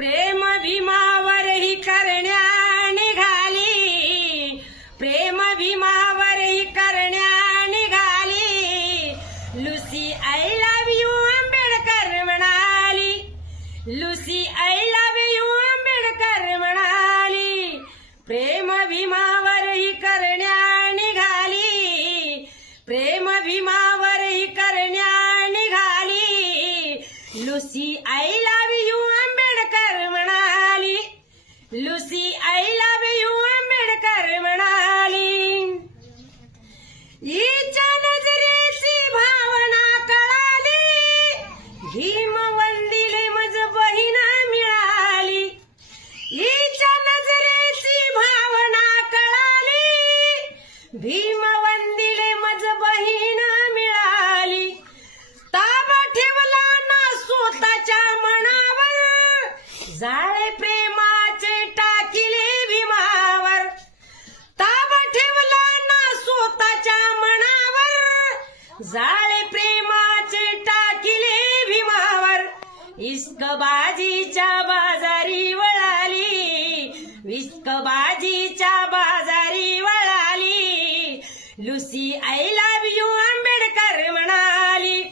प्रेम भीमावरही करण्या निघाली, प्रेम भीमावरही करण्या निघाली. Lucy I love you Ambedkar म्हणाली, Lucy I love you Ambedkar म्हणाली. प्रेम भीमावरही करण्या निघाली, प्रेम भीमावरही करण्या निघाली. Lucy I love you Ambedkar म्हणाली, Lucy I love you Ambedkar म्हणाली. हिच्या नजरेची भावना कळाली, भीमवंदीले मज बहिणा मिळाली. हिच्या नजरेची भावना कळाली, भीमवंदीले मज बहिणा मिळाली. ताबा ठेवला ना स्वतःच्या मनावर, जाळे प्रेमाचे टाकिले भीमावर. ताबा ठेवला ना स्वतःच्या मनावर, जाळे प्रेमाचे टाकिले भीमावर. इश्कबाजीच्या बाजारी वळाली, इश्कबाजीच्या बाजारी वळाली. Lucy I love you Ambedkar म्हणाली,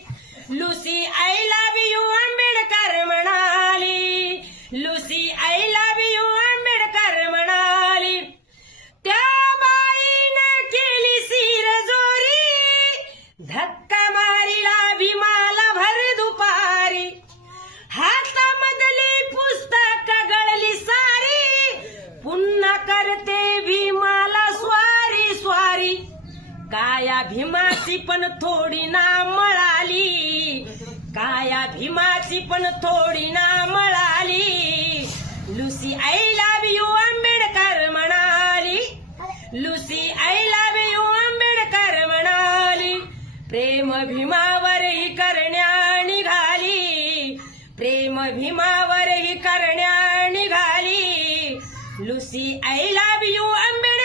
Lucy I love you Ambedkar म्हणाली, Lucy I love you Ambedkar म्हणाली. त्या बाईनं केली शिरजोरी, धक्का मारिला भीमाला भर दुपारी. हातामधली पुस्तक गळली सारी, पुन्हा करते भीमाला स्वारी स्वारी. काया भीमाची पण थोडी ना मळाली, काया भीमाची पण थोडी ना मळाली. Lucy I love you Ambedkar म्हणाली, Lucy I love you Ambedkar म्हणाली. प्रेम भीमावरही करण्या निघाली, प्रेम भीमावरही करण्या निघाली. Lucy I love you Ambedkar